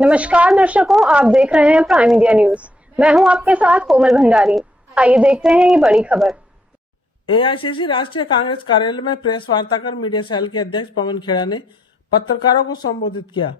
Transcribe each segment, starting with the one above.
नमस्कार दर्शकों, आप देख रहे हैं प्राइम इंडिया न्यूज। मैं हूं आपके साथ कोमल भंडारी। आइए देखते हैं ये बड़ी खबर। एआईसीसी राष्ट्रीय कांग्रेस कार्यालय में प्रेस वार्ता कर मीडिया सेल के अध्यक्ष पवन खेड़ा ने पत्रकारों को संबोधित किया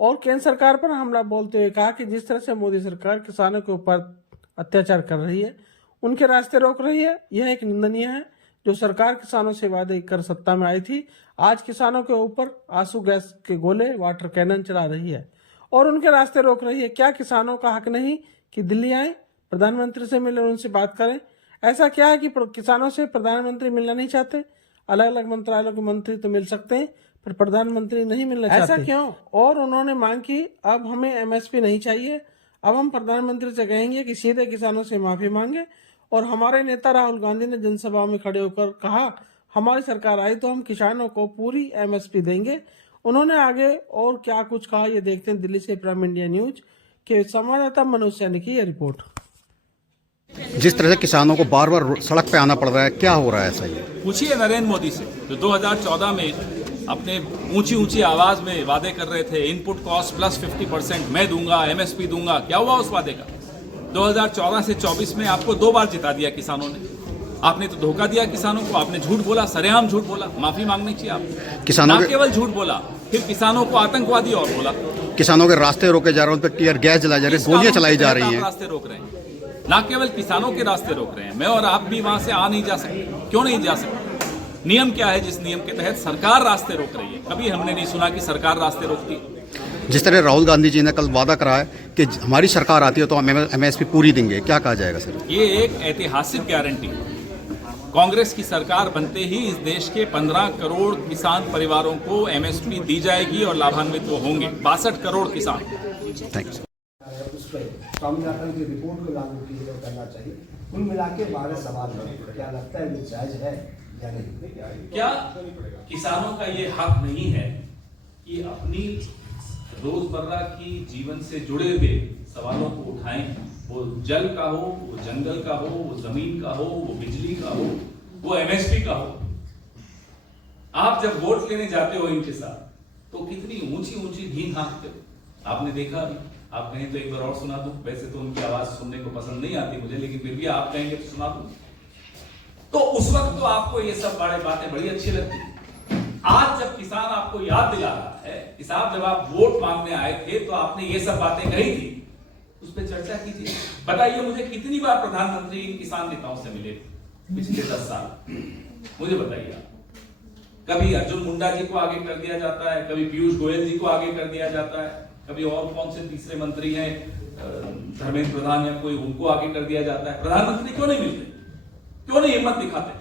और केंद्र सरकार पर हमला बोलते हुए कहा कि जिस तरह से मोदी सरकार किसानों के ऊपर अत्याचार कर रही है, उनके रास्ते रोक रही है, यह एक निंदनीय है। जो सरकार किसानों से वादे कर सत्ता में आई थी, आज किसानों के ऊपर आंसू गैस के गोले, वाटर कैनन चला रही है और उनके रास्ते रोक रही है। क्या किसानों का हक नहीं कि दिल्ली आए, प्रधानमंत्री से मिले, उनसे बात करें? ऐसा क्या है कि किसानों से प्रधानमंत्री मिलना नहीं चाहते? अलग अलग मंत्रालयों के मंत्री तो मिल सकते हैं, पर प्रधानमंत्री नहीं मिलना चाहते। ऐसा क्यों? और उन्होंने मांग की, अब हमें एमएसपी नहीं चाहिए, अब हम प्रधानमंत्री से कहेंगे कि सीधे किसानों से माफी मांगे। और हमारे नेता राहुल गांधी ने जनसभा में खड़े होकर कहा, हमारी सरकार आई तो हम किसानों को पूरी एमएसपी देंगे। उन्होंने आगे और क्या कुछ कहा, ये देखते हैं दिल्ली से प्राइम इंडिया न्यूज के संवाददाता मनोज सैनी की यह रिपोर्ट। जिस तरह से किसानों को बार बार सड़क पे आना पड़ रहा है, क्या हो रहा है? सही पूछिए नरेंद्र मोदी से, जो 2014 में अपने ऊंची ऊंची आवाज में वादे कर रहे थे, इनपुट कॉस्ट प्लस 50% मैं दूंगा, एमएसपी दूंगा। क्या हुआ उस वादे का? 2014 से 24 में आपको 2 बार जिता दिया किसानों ने। आपने तो धोखा दिया किसानों को, आपने झूठ बोला, सरेआम झूठ बोला। माफी मांगनी चाहिए आप। किसानों न केवल झूठ बोला, फिर किसानों को आतंकवादी और बोला। किसानों के रास्ते रोके जा रहे हैं, उन पर टीयर गैस जलाई जा रही है, गोलियां चलाई जा रही हैं। रास्ते रोक रहे हैं, ना केवल किसानों के रास्ते रोक रहे हैं। मैं और आप भी वहां से आ नहीं जा सकते। क्यों नहीं जा सकते? नियम क्या है जिस नियम के तहत सरकार रास्ते रोक रही है? कभी हमने नहीं सुना कि सरकार रास्ते रोकती। जिस तरह राहुल गांधी जी ने कल वादा करा है कि हमारी सरकार आती है तो हम एमएसपी पूरी देंगे, क्या कहा जाएगा सर? ये एक ऐतिहासिक गारंटी है। कांग्रेस की सरकार बनते ही इस देश के 15 करोड़ किसान परिवारों को एमएसपी दी जाएगी और लाभान्वित वो होंगे। 62 करोड़ किसान। Thank you. उस पर स्वामीनाथन की रिपोर्ट को लागू करना चाहिए। कुल मिला के 12 सवाल हैं। क्या लगता है ये जायज है या नहीं? क्या किसानों का ये हक नहीं है कि अपनी रोजमर्रा की जीवन से जुड़े हुए सवालों को उठाएं? वो जल का हो, वो जंगल का हो, वो जमीन का हो, वो बिजली का हो, वो एमएसपी का हो। आप जब वोट लेने जाते हो इनके साथ तो कितनी ऊंची ऊंची धीन हाँकते हो। आपने देखा अभी, आप कहें तो एक बार और सुना दूं। वैसे तो उनकी आवाज सुनने को पसंद नहीं आती मुझे, लेकिन फिर भी आप कहेंगे तो सुना दूं। तो उस वक्त तो आपको ये सब बड़ी बातें बड़ी अच्छी लगती है। आज जब किसान आपको याद दिला रहा है कि साहब जब आप वोट मांगने आए थे तो आपने ये सब बातें कही थी, उस पर चर्चा कीजिए। बताइए मुझे कितनी बार प्रधानमंत्री इन किसान नेताओं से मिले पिछले 10 साल? मुझे बताइए आप। कभी अर्जुन मुंडा जी को आगे कर दिया जाता है, कभी पीयूष गोयल जी को आगे कर दिया जाता है, कभी और कौन से तीसरे मंत्री हैं, धर्मेंद्र प्रधान या कोई, उनको आगे कर दिया जाता है। प्रधानमंत्री क्यों नहीं मिलते? क्यों नहीं हिम्मत दिखाते?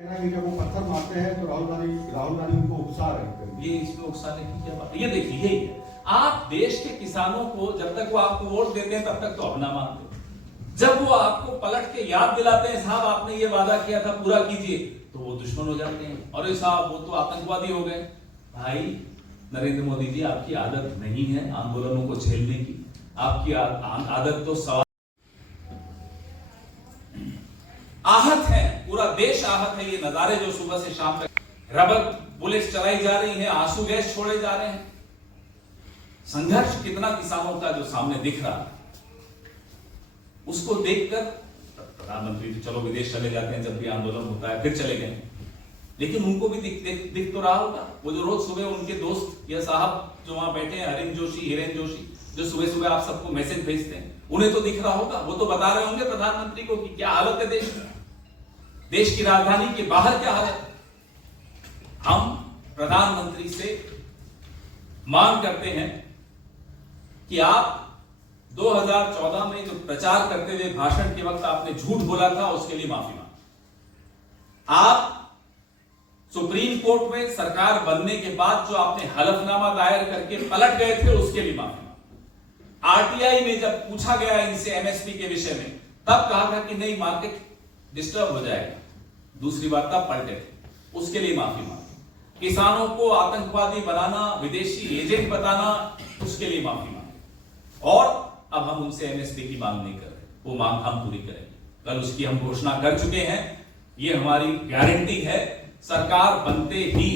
जब वो पत्थर मारते हैं तो राहुल गांधी उनको उकसा रहे हैं। ये इसमें उकसाने की क्या बात? ये देखिए, यही है। आप देश के किसानों को जब तक वो आपको वोट देते हैं तब तक तो अपना मानते हैं। जब वो आपको पलट के याद दिलाते हैं, साहब आपने ये वादा किया था, पूरा कीजिए, तो वो दुश्मन हो जाते हैं। अरे साहब वो तो आतंकवादी हो गए। भाई नरेंद्र मोदी जी, आपकी आदत नहीं है आंदोलनों को झेलने की। आपकी आदत तो सवाल आहत है, पूरा देश आहत है। ये नजारे जो सुबह से शाम तक रबर बुलेट्स चलाई जा रही हैं, आंसू गैस छोड़े जा रहे हैं, संघर्ष कितना किसानों का जो सामने दिख रहा है, उसको देखकर प्रधानमंत्री तो चलो विदेश चले जाते हैं जब भी आंदोलन होता है, फिर चले गए, लेकिन उनको भी दिख तो रहा होगा। वो जो रोज सुबह उनके दोस्त या साहब जो वहां बैठे हैं, हरीन जोशी, हिरेन जोशी, जो सुबह सुबह आप सबको मैसेज भेजते हैं, उन्हें तो दिख रहा होगा। वो तो बता रहे होंगे प्रधानमंत्री को कि क्या हालत है देश में, देश की राजधानी के बाहर क्या हालत है। हम प्रधानमंत्री से मांग करते हैं कि आप 2014 में जो प्रचार करते हुए भाषण के वक्त आपने झूठ बोला था, उसके लिए माफी मांगे। आप सुप्रीम कोर्ट में सरकार बनने के बाद जो आपने हलफनामा दायर करके पलट गए थे, उसके लिए माफी मांगे। आरटीआई में जब पूछा गया इनसे एमएसपी के विषय में, तब कहा था कि नहीं मार्केट डिस्टर्ब हो जाएगा, दूसरी बात तब पलटे थे, उसके लिए माफी मांगी। किसानों को आतंकवादी बनाना, विदेशी एजेंट बताना, उसके लिए माफी मांगी। और अब हम उनसे एमएसपी की मांग नहीं कर रहे, वो मांग हम पूरी करेंगे। कल उसकी हम घोषणा कर चुके हैं, ये हमारी गारंटी है। सरकार बनते ही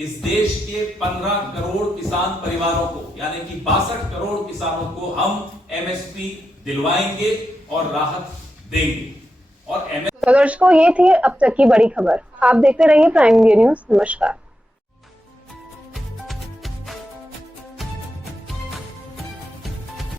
इस देश के 15 करोड़ किसान परिवारों को यानी कि 62 करोड़ किसानों को हम एमएसपी दिलवाएंगे और राहत देंगे। और तो दर्शकों, ये थी अब तक की बड़ी खबर। आप देखते रहिए प्राइम इंडिया न्यूज। नमस्कार।